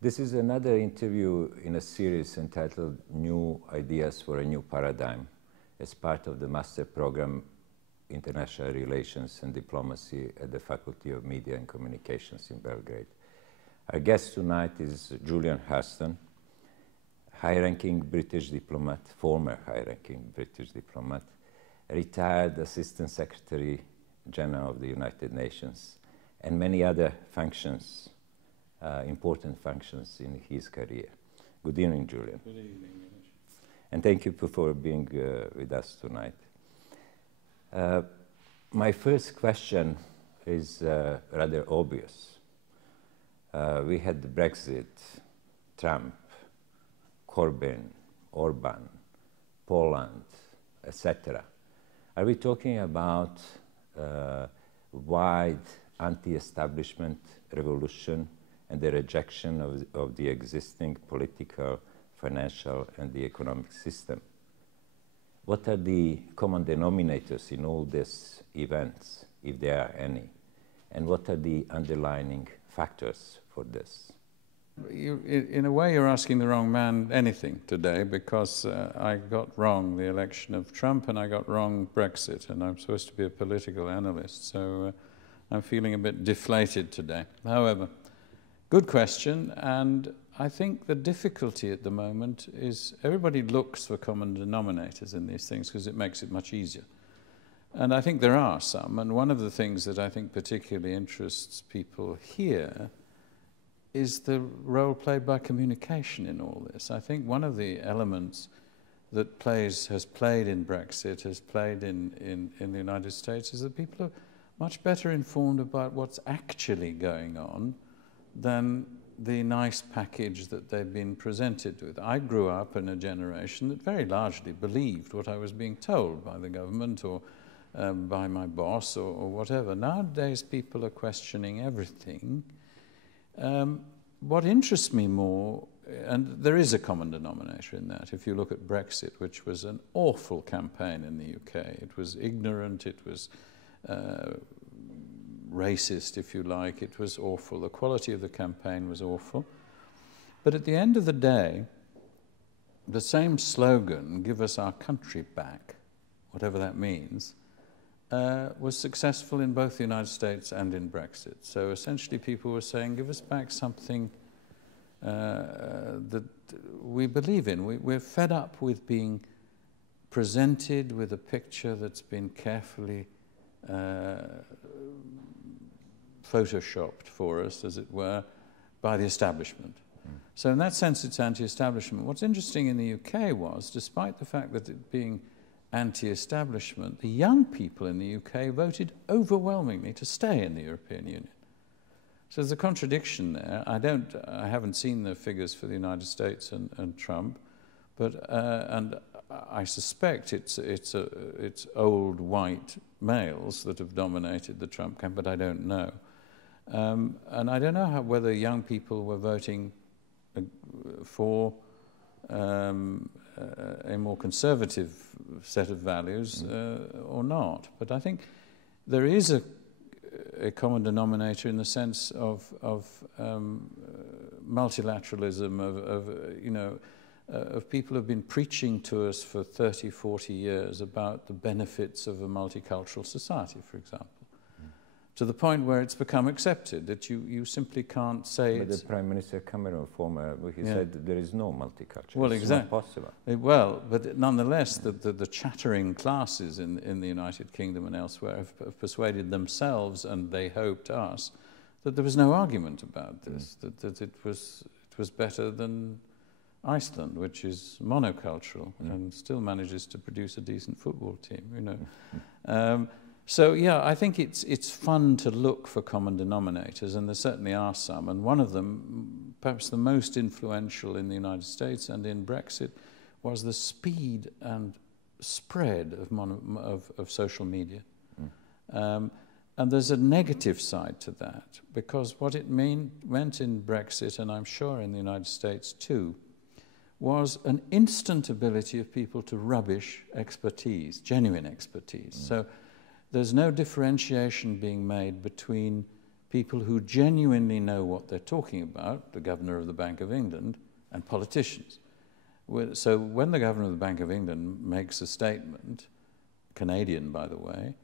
This is another interview in a series entitled New Ideas for a New Paradigm, as part of the Master Program International Relations and Diplomacy at the Faculty of Media and Communications in Belgrade. Our guest tonight is Julian Harston, high-ranking British diplomat, former high-ranking British diplomat, retired Assistant Secretary General of the United Nations, and many other functions, important functions in his career. Good evening, Julian. Good evening, Miloš. And thank you for being with us tonight. My first question is rather obvious. We had Brexit, Trump, Corbyn, Orban, Poland, etc. Are we talking about wide anti-establishment revolution and the rejection of the existing political, financial, and the economic system? What are the common denominators in all these events, if there are any? And what are the underlying factors for this? In a way, you're asking the wrong man anything today, because I got wrong the election of Trump and I got wrong Brexit, and I'm supposed to be a political analyst, so I'm feeling a bit deflated today. However, good question, and I think the difficulty at the moment is everybody looks for common denominators in these things because it makes it much easier. And I think there are some, and one of the things that I think particularly interests people here is the role played by communication in all this. I think one of the elements that has played in Brexit, has played in the United States, is that people are much better informed about what's actually going on than the nice package that they've been presented with. I grew up in a generation that very largely believed what I was being told by the government or by my boss or whatever. Nowadays, people are questioning everything. What interests me more, and there is a common denominator in that, if you look at Brexit, which was an awful campaign in the UK. It was ignorant, it was racist, if you like. It was awful. The quality of the campaign was awful. But at the end of the day, the same slogan, "Give us our country back," whatever that means, was successful in both the United States and in Brexit. So essentially people were saying, give us back something that we believe in. We're fed up with being presented with a picture that's been carefully photoshopped for us, as it were, by the establishment. So in that sense, it's anti-establishment. What's interesting in the UK was, despite the fact that it being anti-establishment, the young people in the UK voted overwhelmingly to stay in the European Union. So there's a contradiction there. I haven't seen the figures for the United States and Trump, but and I suspect it's old white males that have dominated the Trump camp, but I don't know. And I don't know whether young people were voting for a more conservative set of values or not. But I think there is a common denominator in the sense of multilateralism, of people who have been preaching to us for 30, 40 years about the benefits of a multicultural society, for example. To the point where it's become accepted, that you simply can't say... But the Prime Minister Cameron, he said that there is no multicultural. Well, exactly. It's not possible. Well, but nonetheless, the chattering classes in the United Kingdom and elsewhere have persuaded themselves, and they hoped us, that there was no argument about this, that it was better than Iceland, which is monocultural and still manages to produce a decent football team, So yeah, I think it's fun to look for common denominators, and there certainly are some. And one of them, perhaps the most influential in the United States and in Brexit, was the speed and spread of social media. And there's a negative side to that, because what it meant in Brexit, and I'm sure in the United States too, was an instant ability of people to rubbish expertise, genuine expertise. So there's no differentiation being made between people who genuinely know what they're talking about, the Governor of the Bank of England, and politicians. So when the Governor of the Bank of England makes a statement, Canadian by the way,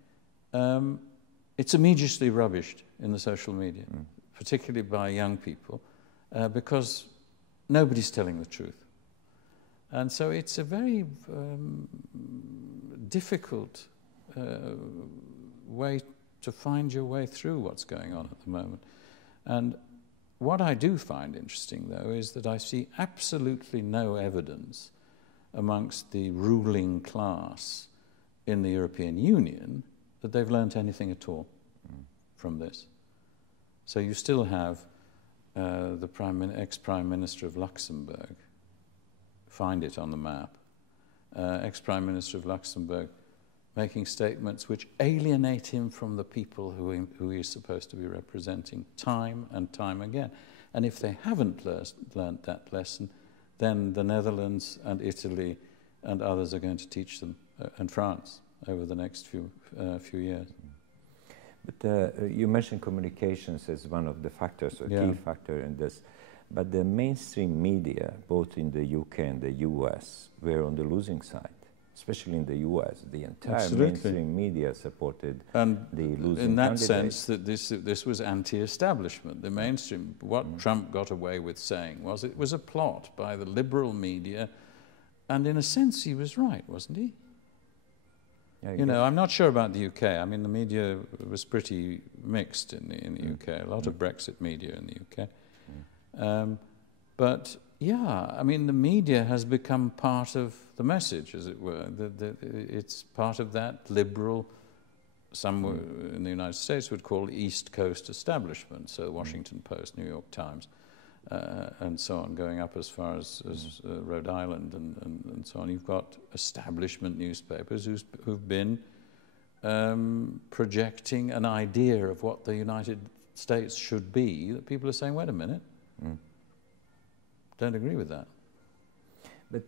it's immediately rubbished in the social media, particularly by young people, because nobody's telling the truth. And so it's a very difficult way to find your way through what's going on at the moment. And what I do find interesting, though, is that I see absolutely no evidence amongst the ruling class in the European Union that they've learnt anything at all from this. So you still have the ex-Prime Minister of Luxembourg, find it on the map, ex-Prime Minister of Luxembourg making statements which alienate him from the people who he is supposed to be representing time and time again. And if they haven't learnt that lesson, then the Netherlands and Italy and others are going to teach them, and France, over the next few years. But you mentioned communications as one of the factors, or key factor in this. But the mainstream media, both in the UK and the US, were on the losing side, especially in the US. The entire mainstream media supported the losing in that candidate. sense, that this was anti-establishment. The mainstream, what Trump got away with saying was it was a plot by the liberal media, and in a sense he was right, wasn't he? Yeah, you know, I'm not sure about the UK. I mean, the media was pretty mixed in the UK. A lot of Brexit media in the UK. But yeah, I mean, the media has become part of the message, as it were. It's part of that liberal, some in the United States would call East Coast establishment. So Washington Post, New York Times, and so on, going up as far as Rhode Island and so on. You've got establishment newspapers who've been projecting an idea of what the United States should be, that people are saying, wait a minute, don't agree with that. But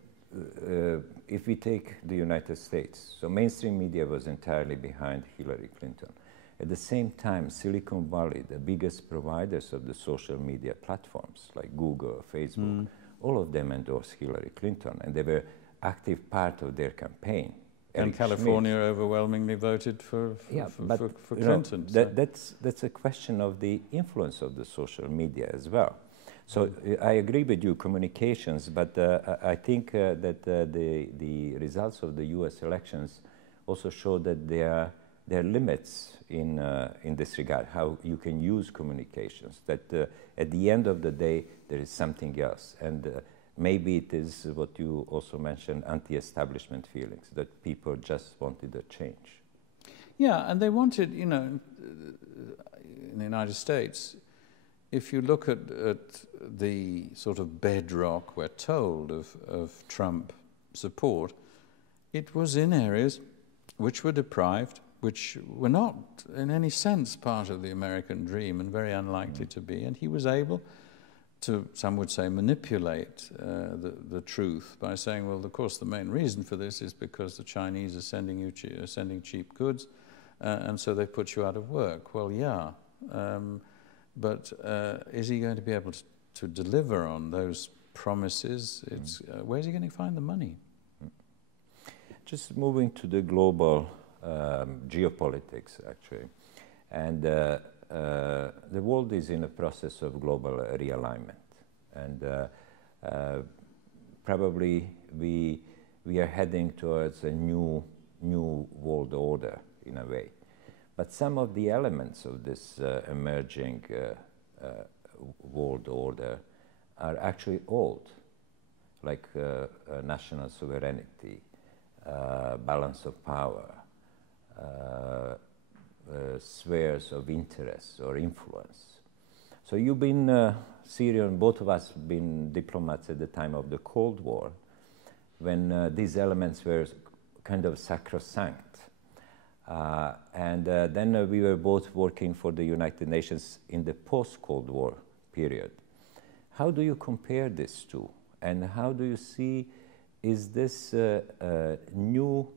if we take the United States, so mainstream media was entirely behind Hillary Clinton. At the same time, Silicon Valley, the biggest providers of the social media platforms like Google, Facebook, all of them endorsed Hillary Clinton, and they were active part of their campaign. And California overwhelmingly voted for Clinton. That's a question of the influence of the social media as well. So I agree with you, communications, but I think that the results of the U.S. elections also show that there are limits in this regard, how you can use communications, that at the end of the day, there is something else. And maybe it is what you also mentioned, anti-establishment feelings, that people just wanted a change. Yeah, and they wanted, you know, in the United States, if you look at the sort of bedrock, we're told, of Trump support, it was in areas which were deprived, which were not in any sense part of the American dream and very unlikely to be. And he was able to, some would say, manipulate the truth by saying, well, of course, the main reason for this is because the Chinese are sending cheap goods, and so they put you out of work. Well, yeah. But is he going to be able to deliver on those promises? Where's he going to find the money? Just moving to the global geopolitics, actually. And the world is in a process of global realignment. And probably we are heading towards a new world order, in a way. But some of the elements of this emerging world order are actually old, like national sovereignty, balance of power, spheres of interest or influence. So you've been Syrian, both of us been diplomats at the time of the Cold War, when these elements were kind of sacrosanct. And then we were both working for the United Nations in the post-Cold War period. How do you compare these two? And how do you see, is this new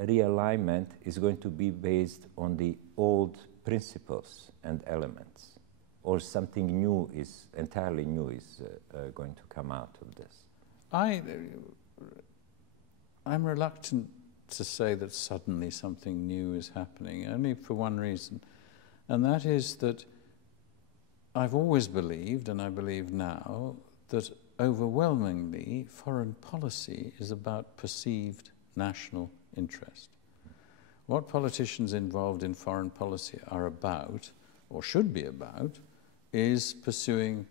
realignment is going to be based on the old principles and elements, or something new is, entirely new is going to come out of this? I'm reluctant to say that suddenly something new is happening, only for one reason, and that is that I've always believed, and I believe now, that overwhelmingly foreign policy is about perceived national interest. What politicians involved in foreign policy are about, or should be about, is pursuing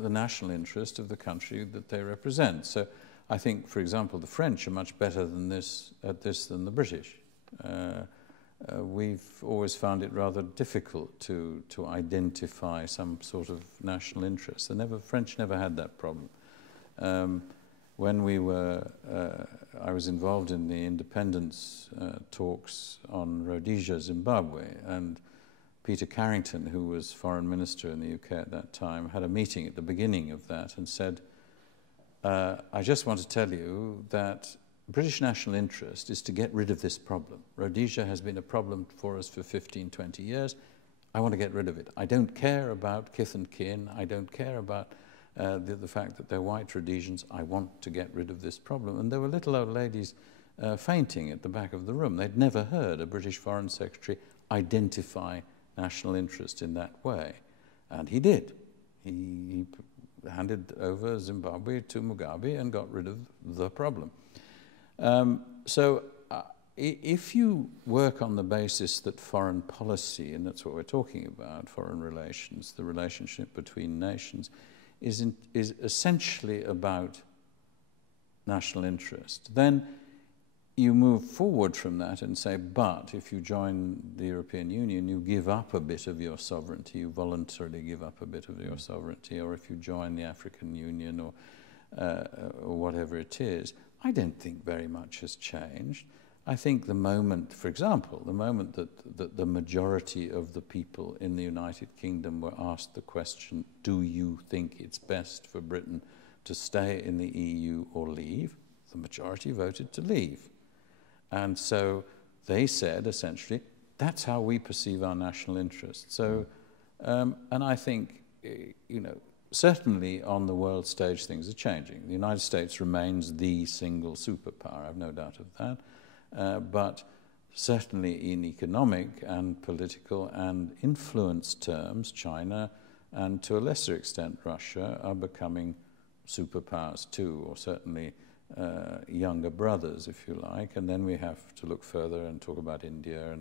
the national interest of the country that they represent. So I think, for example, the French are much better than at this than the British. We've always found it rather difficult to identify some sort of national interest. The French never had that problem. When I was involved in the independence talks on Rhodesia, Zimbabwe, and Peter Carrington, who was foreign minister in the UK at that time, had a meeting at the beginning of that and said, I just want to tell you that British national interest is to get rid of this problem. Rhodesia has been a problem for us for 15, 20 years. I want to get rid of it. I don't care about kith and kin. I don't care about the fact that they're white Rhodesians. I want to get rid of this problem. And there were little old ladies fainting at the back of the room. They'd never heard a British Foreign Secretary identify national interest in that way. And he did. He handed over Zimbabwe to Mugabe and got rid of the problem. If you work on the basis that foreign policy, and that's what we're talking about, foreign relations, the relationship between nations, is essentially about national interest, then you move forward from that and say, but if you join the European Union, you give up a bit of your sovereignty, you voluntarily give up a bit of your sovereignty, or if you join the African Union or whatever it is. I don't think very much has changed. I think the moment, for example, the moment that the majority of the people in the United Kingdom were asked the question, do you think it's best for Britain to stay in the EU or leave? The majority voted to leave. And so they said, essentially, that's how we perceive our national interest. So, and I think, certainly on the world stage things are changing. The United States remains the single superpower, I've no doubt of that. But certainly in economic and political and influence terms, China and to a lesser extent Russia are becoming superpowers too, or certainly younger brothers, if you like. And then we have to look further and talk about India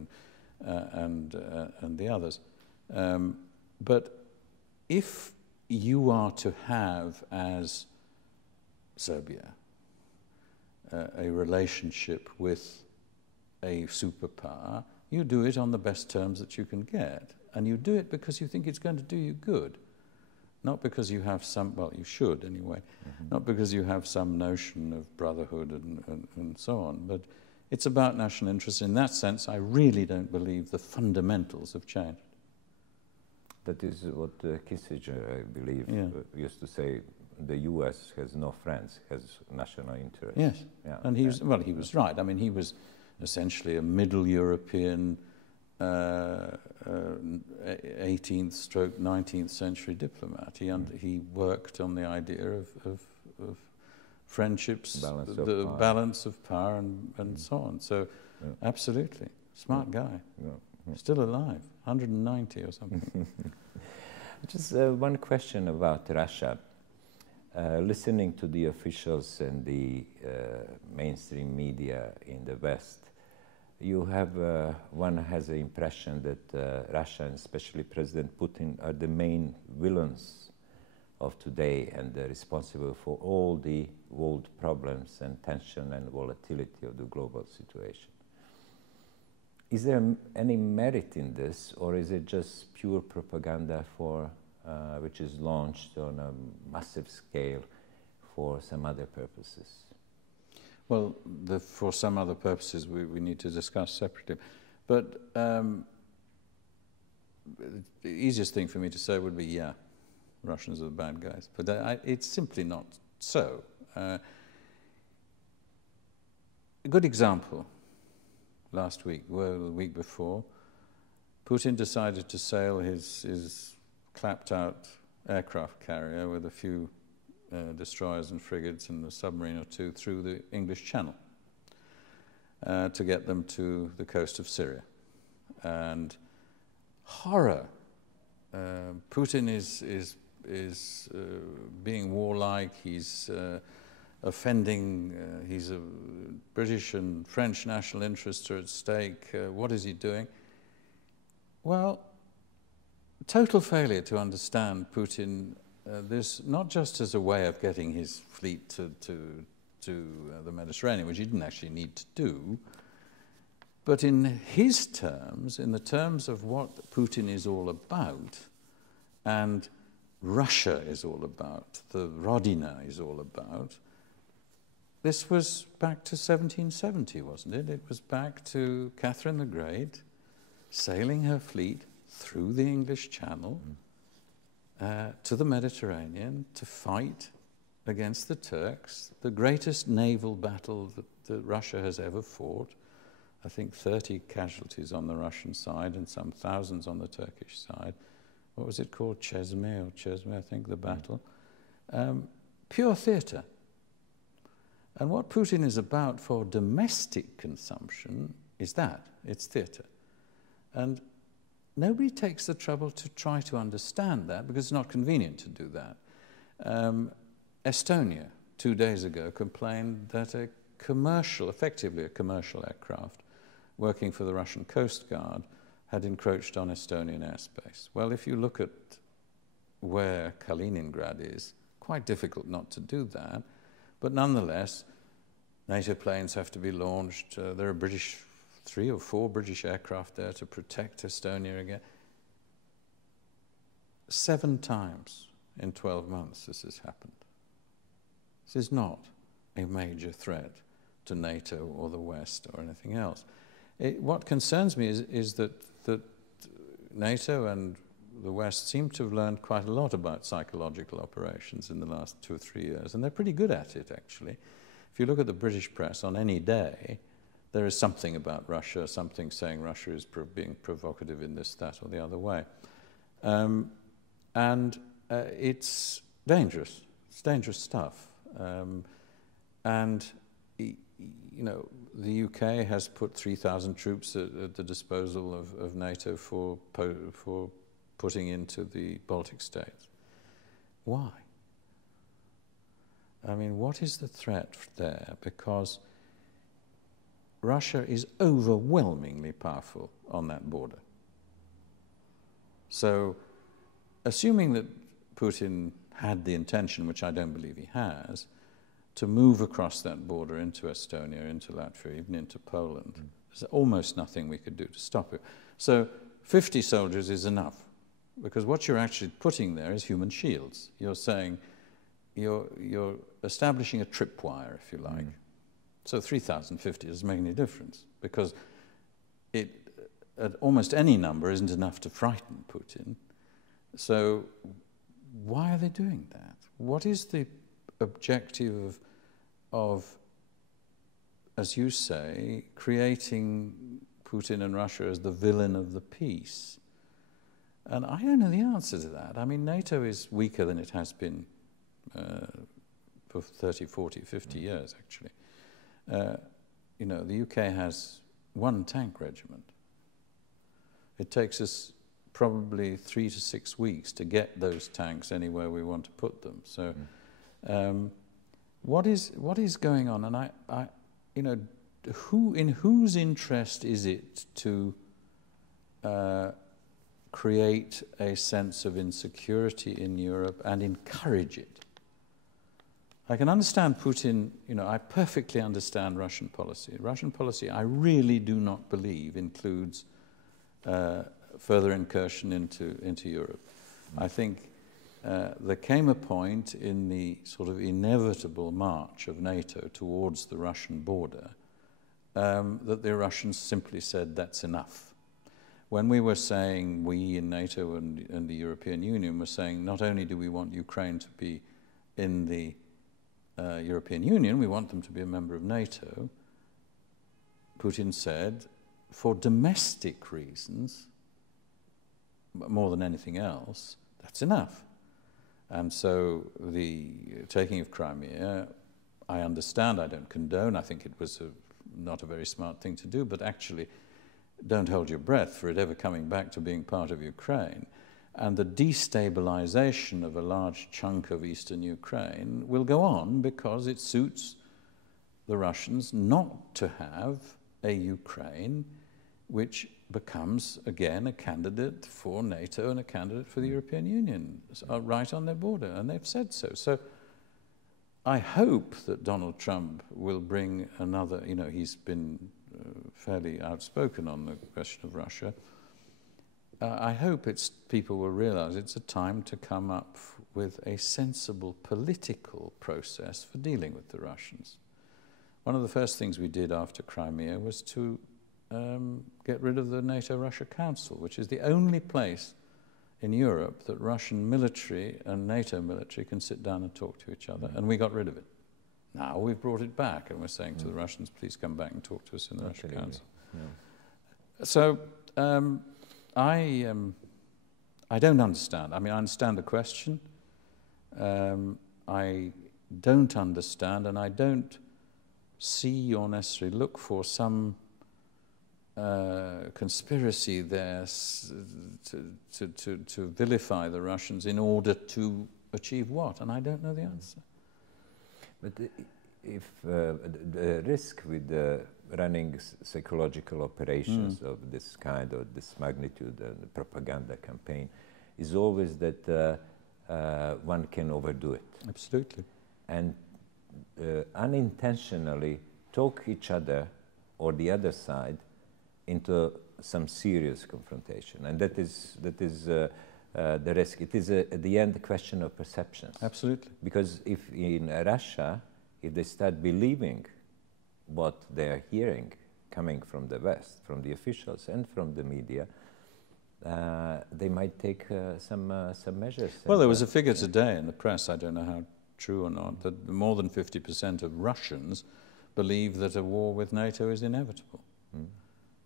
and the others. But if you are to have, as Serbia, a relationship with a superpower, you do it on the best terms that you can get. And you do it because you think it's going to do you good. Not because you have some, well, you should anyway, not because you have some notion of brotherhood and so on. But it's about national interest. In that sense, I really don't believe the fundamentals have changed. That is what Kissinger, I believe, used to say. The U.S. has no friends, has national interest. Yes, and he was right. I mean, he was essentially a Middle European 18th/19th century diplomat. He worked on the idea of friendships, balance of power and so on. So, absolutely, smart guy. Still alive, 190 or something. Just one question about Russia. Listening to the officials and the mainstream media in the West, one has the impression that Russia, and especially President Putin, are the main villains of today and responsible for all the world problems and tension and volatility of the global situation. Is there any merit in this, or is it just pure propaganda which is launched on a massive scale for some other purposes? Well, for some other purposes we need to discuss separately. But the easiest thing for me to say would be, Russians are the bad guys. But it's simply not so. A good example, last week, well, the week before, Putin decided to sail his clapped-out aircraft carrier with a few destroyers and frigates and a submarine or two through the English Channel to get them to the coast of Syria. And horror. Putin is being warlike. He's offending. He's a British and French national interests are at stake. What is he doing? Well, total failure to understand Putin. This not just as a way of getting his fleet to the Mediterranean, which he didn't actually need to do, but in his terms, in the terms of what Putin is all about, and Russia is all about, the Rodina is all about, this was back to 1770, wasn't it? It was back to Catherine the Great sailing her fleet through the English Channel to the Mediterranean to fight against the Turks, the greatest naval battle that Russia has ever fought. I think 30 casualties on the Russian side and some thousands on the Turkish side. What was it called? Chesme, I think, the battle. Pure theatre. And what Putin is about for domestic consumption is that. It's theatre. And nobody takes the trouble to try to understand that because it's not convenient to do that. Estonia, 2 days ago, complained that effectively a commercial aircraft working for the Russian Coast Guard had encroached on Estonian airspace. Well, if you look at where Kaliningrad is, quite difficult not to do that. But nonetheless, NATO planes have to be launched. There are 3 or 4 British aircraft there to protect Estonia again. 7 times in 12 months this has happened. This is not a major threat to NATO or the West or anything else. What concerns me is that NATO and the West seem to have learned quite a lot about psychological operations in the last 2 or 3 years, and they're pretty good at it, actually. If you look at the British press on any day, there is something about Russia, something saying Russia is being provocative in this, that, or the other way. It's dangerous. It's dangerous stuff. You know, the UK has put 3,000 troops at the disposal of NATO for putting into the Baltic states. Why? I mean, what is the threat there? Because Russia is overwhelmingly powerful on that border. So, assuming that Putin had the intention, which I don't believe he has, to move across that border into Estonia, into Latvia, even into Poland, there's almost nothing we could do to stop it. So 50 soldiers is enough, because what you're actually putting there is human shields. You're saying, you're establishing a tripwire, if you like. So 3,050 doesn't make any difference, because it, at almost any number, isn't enough to frighten Putin. So why are they doing that? What is the objective of, as you say, creating Putin and Russia as the villain of the peace? And I don't know the answer to that. I mean, NATO is weaker than it has been for 30, 40, 50 years, actually. You know, the UK has 1 tank regiment. It takes us probably 3 to 6 weeks to get those tanks anywhere we want to put them. So what is going on? And I you know, in whose interest is it to create a sense of insecurity in Europe and encourage it? I can understand Putin, you know, I perfectly understand Russian policy. Russian policy, I really do not believe, includes further incursion into Europe. I think there came a point in the sort of inevitable march of NATO towards the Russian border that the Russians simply said, that's enough. When we were saying, we in NATO and the European Union were saying, not only do we want Ukraine to be in the European Union, we want them to be a member of NATO, Putin said, for domestic reasons, more than anything else, that's enough. And so the taking of Crimea, I understand, I don't condone, I think it was not a very smart thing to do, but actually don't hold your breath for it ever coming back to being part of Ukraine. And the destabilization of a large chunk of eastern Ukraine will go on because it suits the Russians not to have a Ukraine which becomes, again, a candidate for NATO and a candidate for the European Union, right on their border, and they've said so. So I hope that Donald Trump will bring another, you know, he's been fairly outspoken on the question of Russia. I hope people will realize it's a time to come up with a sensible political process for dealing with the Russians. One of the first things we did after Crimea was to get rid of the NATO-Russia Council, which is the only place in Europe that Russian military and NATO military can sit down and talk to each other, and we got rid of it. Now we've brought it back, and we're saying to the Russians, please come back and talk to us in the Russia Council. Yeah. So I don't understand. I mean, I understand the question. I don't understand, and I don't see or necessarily look for some conspiracy there to vilify the Russians in order to achieve what? And I don't know the answer. But if the risk with running psychological operations of this kind, or this magnitude, the propaganda campaign, is always that one can overdo it. Absolutely. And unintentionally talk each other or the other side into some serious confrontation, and that is the risk. It is at the end a question of perceptions. Absolutely. Because if in Russia, if they start believing what they are hearing coming from the West, from the officials and from the media, they might take some measures. Well, there was a figure today in the press, I don't know how true or not, that more than 50% of Russians believe that a war with NATO is inevitable.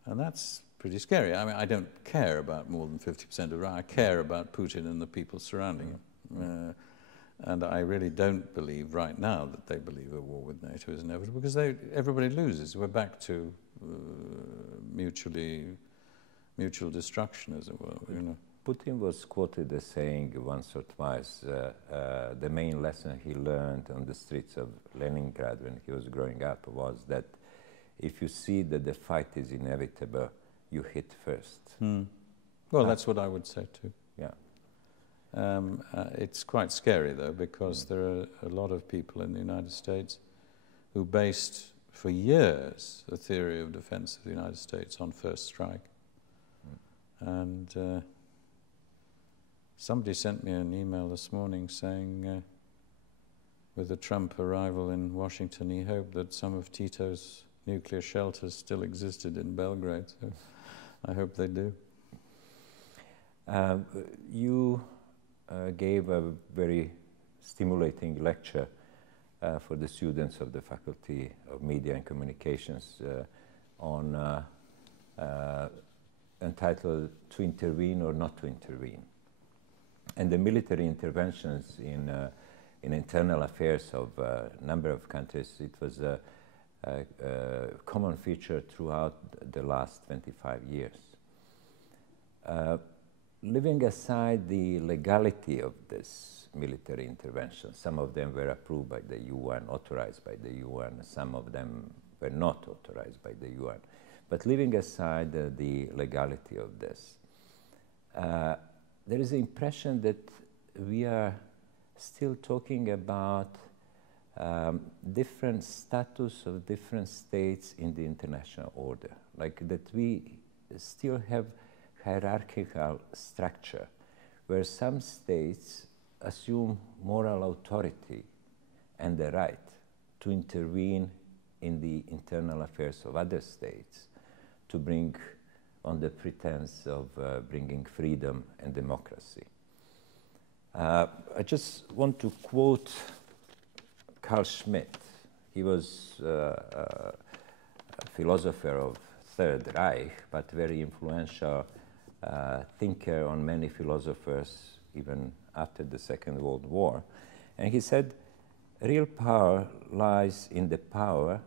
And that's pretty scary. I mean, I don't care about more than 50% of Russia. I care about Putin and the people surrounding him. And I really don't believe right now that they believe a war with NATO is inevitable, because everybody loses. We're back to mutual destruction, as it were. You know. Putin was quoted as saying once or twice the main lesson he learned on the streets of Leningrad when he was growing up was that if you see that the fight is inevitable, you hit first. Well, that's what I would say too. Yeah. It's quite scary, though, because there are a lot of people in the United States who based for years the theory of defense of the United States on first strike. And somebody sent me an email this morning saying with the Trump arrival in Washington, he hoped that some of Tito's nuclear shelters still existed in Belgrade, so I hope they do. You gave a very stimulating lecture for the students of the Faculty of Media and Communications on entitled "To Intervene or Not to Intervene," and the military interventions in internal affairs of a number of countries. It was a common feature throughout the last 25 years. Leaving aside the legality of this military intervention, some of them were approved by the UN, authorized by the UN, some of them were not authorized by the UN. But leaving aside the legality of this, there is the impression that we are still talking about different status of different states in the international order, like that we still have hierarchical structure where some states assume moral authority and the right to intervene in the internal affairs of other states to bring on the pretense of bringing freedom and democracy. I just want to quote a Carl Schmitt. He was a philosopher of Third Reich, but very influential thinker on many philosophers, even after the Second World War. And he said, real power lies in the power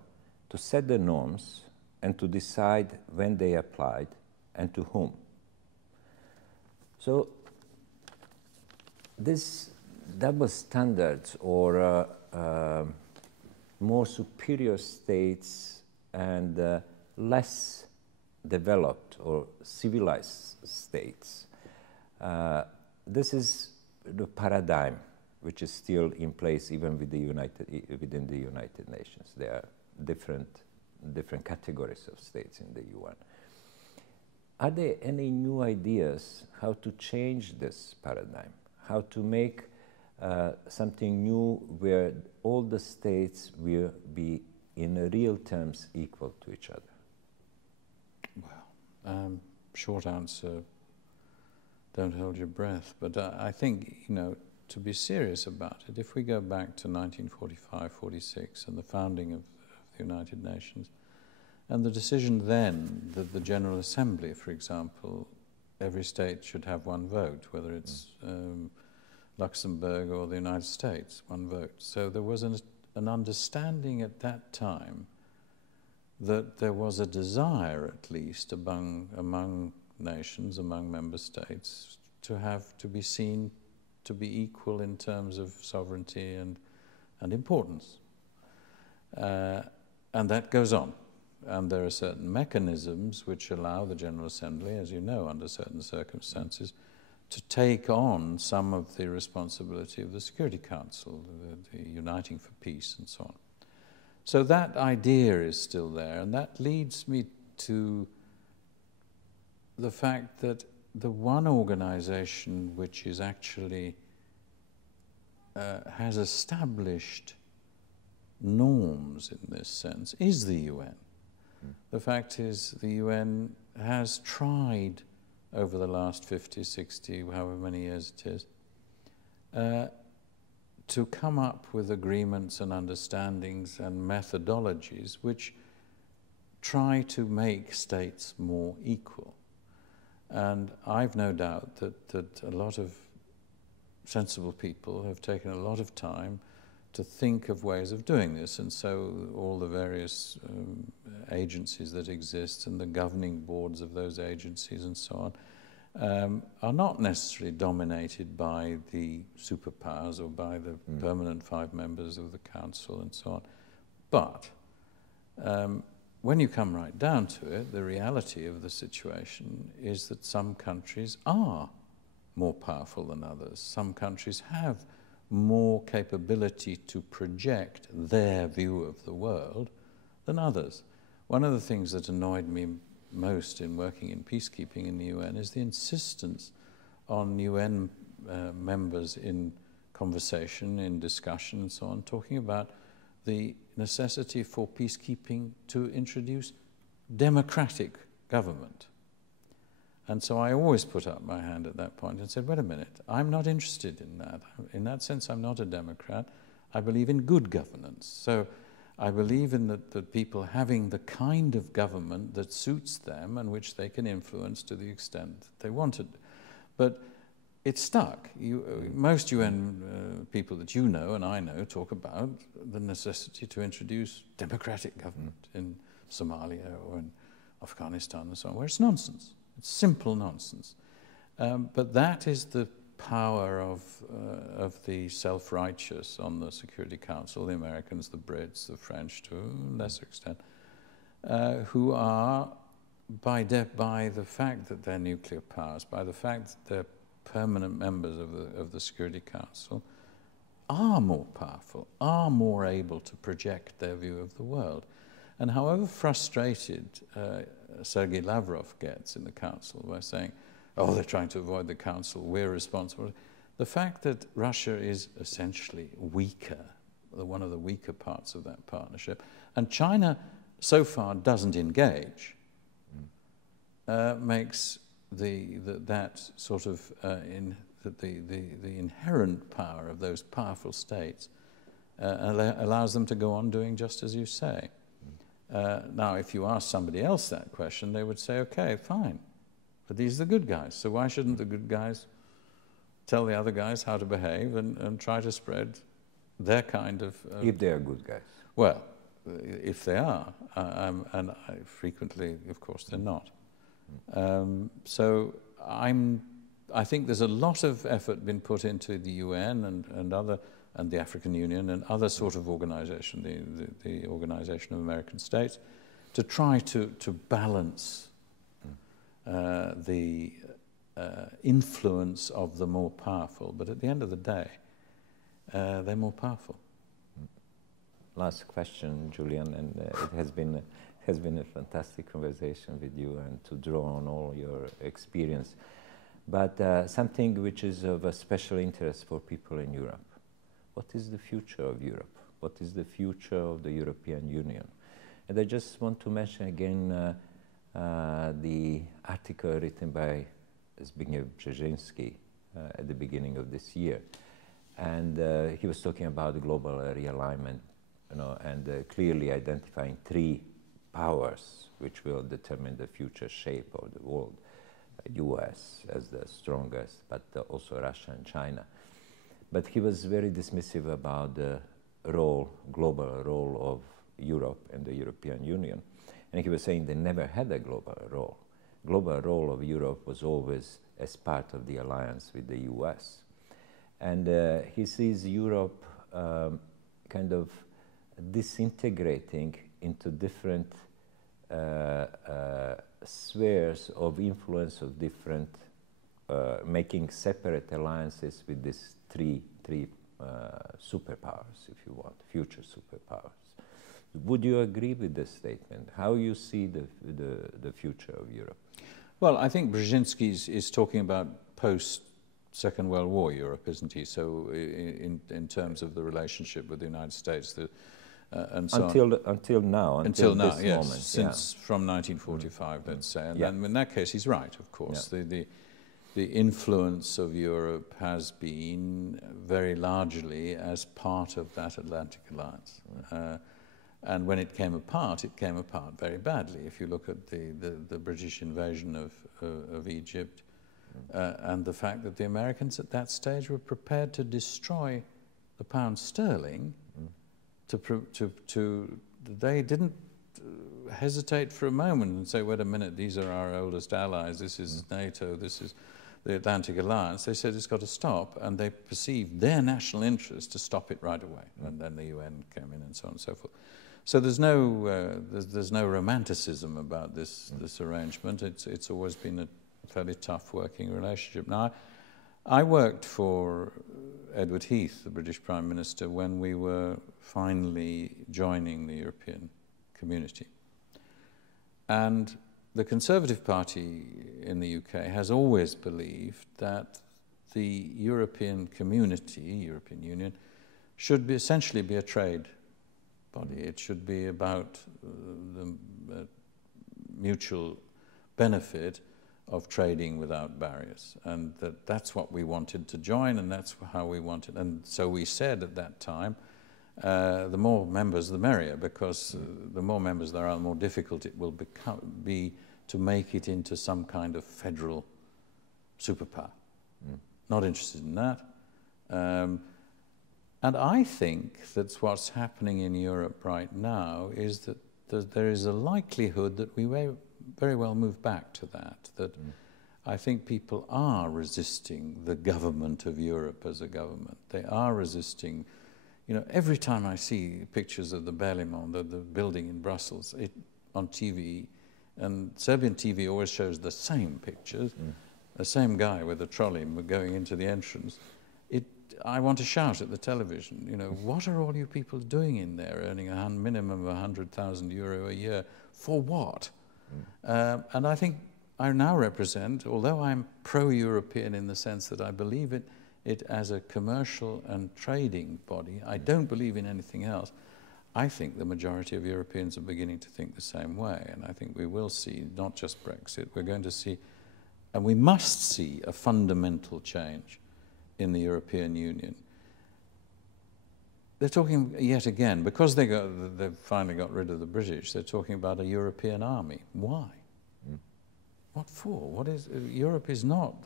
to set the norms and to decide when they applied and to whom. So this double standards or more superior states and less developed or civilized states, this is the paradigm which is still in place even with within the United Nations. There are different categories of states in the UN. Are there any new ideas how to change this paradigm? How to make something new where all the states will be in real terms equal to each other? Well, short answer, don't hold your breath. But I think, you know, to be serious about it, if we go back to 1945-46 and the founding of the United Nations, and the decision then that the General Assembly, for example, every state should have one vote, whether it's Luxembourg or the United States, one vote. So there was an understanding at that time that there was a desire, at least among nations, among member states, to be seen to be equal in terms of sovereignty and importance. And that goes on. And there are certain mechanisms which allow the General Assembly, as you know, under certain circumstances, to take on some of the responsibility of the Security Council, the uniting for peace and so on. So that idea is still there, and that leads me to the fact that the one organization which is actually has established norms in this sense is the UN. The fact is the UN has tried over the last 50, 60, however many years it is, to come up with agreements and understandings and methodologies which try to make states more equal. And I've no doubt that a lot of sensible people have taken a lot of time to think of ways of doing this, and so all the various agencies that exist and the governing boards of those agencies and so on are not necessarily dominated by the superpowers or by the permanent 5 members of the council and so on. But when you come right down to it, the reality of the situation is that some countries are more powerful than others. Some countries have more capability to project their view of the world than others. One of the things that annoyed me most in working in peacekeeping in the UN is the insistence on UN members in conversation, in discussion and so on, talking about the necessity for peacekeeping to introduce democratic government. And so I always put up my hand at that point and said, wait a minute, I'm not interested in that. In that sense, I'm not a Democrat. I believe in good governance. So I believe in the people having the kind of government that suits them and which they can influence to the extent that they wanted. But it's stuck. Most UN people that you know and I know talk about the necessity to introduce democratic government in Somalia or in Afghanistan and so on, where it's nonsense. It's simple nonsense. But that is the power of the self-righteous on the Security Council, the Americans, the Brits, the French to a lesser extent, who are, by the fact that they're nuclear powers, by the fact that they're permanent members of the Security Council, are more powerful, are more able to project their view of the world. And however frustrated Sergei Lavrov gets in the Council by saying, oh, they're trying to avoid the Council, we're responsible. The fact that Russia is essentially weaker, one of the weaker parts of that partnership, and China so far doesn't engage, makes that sort of the inherent power of those powerful states allows them to go on doing just as you say. Now, if you ask somebody else that question, they would say, okay, fine, but these are the good guys, so why shouldn't the good guys tell the other guys how to behave and try to spread their kind of... if they are good guys. Well, if they are, and frequently, of course, they're not. So I think there's a lot of effort been put into the UN and the African Union and other sort of organization, the Organization of American States, to try to balance the influence of the more powerful. But at the end of the day, they're more powerful. Last question, Julian, and it has been a fantastic conversation with you and to draw on all your experience. But something which is of a special interest for people in Europe. What is the future of Europe? What is the future of the European Union? And I just want to mention again the article written by Zbigniew Brzezinski at the beginning of this year. And he was talking about global realignment, and clearly identifying three powers which will determine the future shape of the world. US as the strongest, but also Russia and China. But he was very dismissive about the global role of Europe and the European Union. And he was saying they never had a global role. Global role of Europe was always as part of the alliance with the US. And he sees Europe kind of disintegrating into different spheres of influence of different, making separate alliances with these three superpowers, if you want, future superpowers. Would you agree with this statement? How you see the future of Europe? Well, I think Brzezinski is talking about post-Second World War Europe, isn't he? So in terms of the relationship with the United States, and so until now, this yes, moment, since from 1945, let's say. And then in that case, he's right, of course. Yeah. The influence of Europe has been very largely as part of that Atlantic alliance. And when it came apart very badly. If you look at the British invasion of Egypt, and the fact that the Americans at that stage were prepared to destroy the pound sterling, they didn't hesitate for a moment and say, wait a minute, these are our oldest allies, this is NATO, this is the Atlantic Alliance. They said it's got to stop, and they perceived their national interest to stop it right away. And then the UN came in and so on and so forth. So there's no romanticism about this arrangement. It's always been a fairly tough working relationship. Now, I worked for Edward Heath, the British Prime Minister, when we were finally joining the European community. And the Conservative Party in the UK has always believed that the European community, European Union, should essentially be a trade body. It should be about the mutual benefit of trading without barriers, and that's what we wanted to join, and that's how we wanted. And so we said at that time, the more members, the merrier, because the more members there are, the more difficult it will be to make it into some kind of federal superpower. Not interested in that. And I think that's what's happening in Europe right now is that there is a likelihood that we may very well move back to that. I think people are resisting the government of Europe as a government. They are resisting, every time I see pictures of the Berlaymont, the building in Brussels, on TV, and Serbian TV always shows the same pictures, the same guy with a trolley going into the entrance. I want to shout at the television, what are all you people doing in there, earning a minimum of 100,000 euro a year, for what? And I think I now represent, although I'm pro-European in the sense that I believe it as a commercial and trading body, I don't believe in anything else. I think the majority of Europeans are beginning to think the same way, and I think we will see not just Brexit, we're going to see, and we must see, a fundamental change in the European Union. they're talking yet again, because they've finally got rid of the British, they're talking about a European army. Why? What for? What is, Europe is not,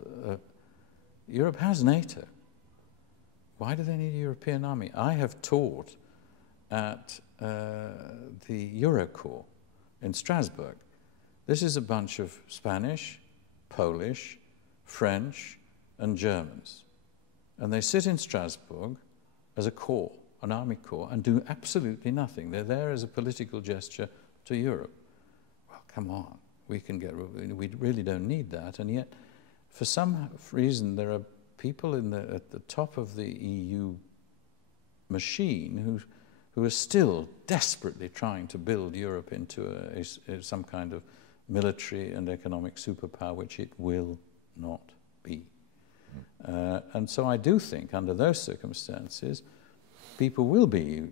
Europe has NATO. Why do they need a European army? I have taught at the Eurocorps in Strasbourg. This is a bunch of Spanish, Polish, French, and Germans. And they sit in Strasbourg as a corps, an army corps, and do absolutely nothing. They're there as a political gesture to Europe. Well, come on, we really don't need that. And yet, for some reason, there are people at the top of the EU machine who are still desperately trying to build Europe into some kind of military and economic superpower, which it will not be. And so I do think, under those circumstances, people will be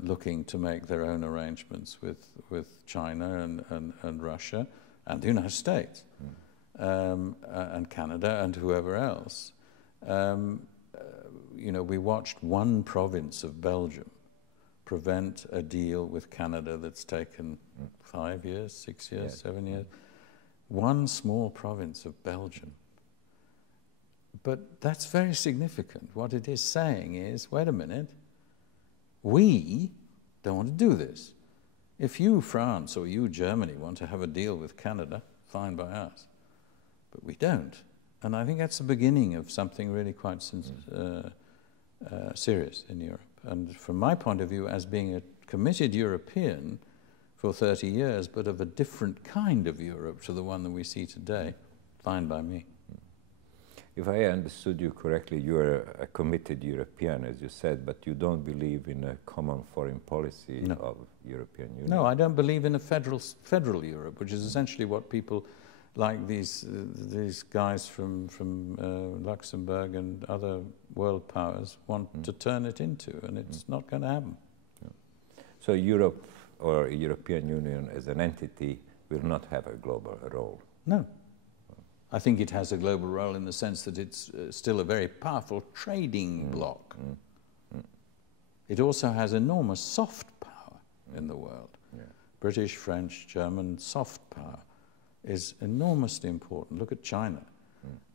looking to make their own arrangements with China and Russia and the United States and Canada and whoever else. You know, we watched one province of Belgium prevent a deal with Canada that's taken 5 years, 6 years, 7 years. One small province of Belgium. But that's very significant. What it is saying is, wait a minute, we don't want to do this. If you, France, or you, Germany, want to have a deal with Canada, fine by us. But we don't. And I think that's the beginning of something really quite serious in Europe. And from my point of view, as being a committed European for 30 years, but of a different kind of Europe to the one that we see today, fine by me. If I understood you correctly, you are a committed European, as you said, but you don't believe in a common foreign policy of European Union. No, I don't believe in a federal Europe, which is essentially what people like these guys from Luxembourg and other world powers want to turn it into, and it's not going to happen. So Europe or European Union as an entity will not have a global role? No. I think it has a global role in the sense that it's still a very powerful trading bloc. It also has enormous soft power in the world. British, French, German soft power is enormously important. Look at China.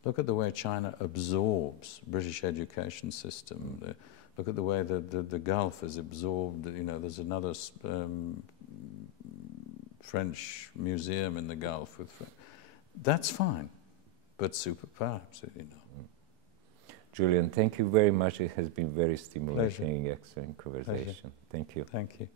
Look at the way China absorbs British education system. Look at the way the Gulf is absorbed. You know, there's another French museum in the Gulf. That's fine, but superpower, absolutely not. Julian, thank you very much. It has been very stimulating, excellent conversation. Pleasure. Thank you. Thank you.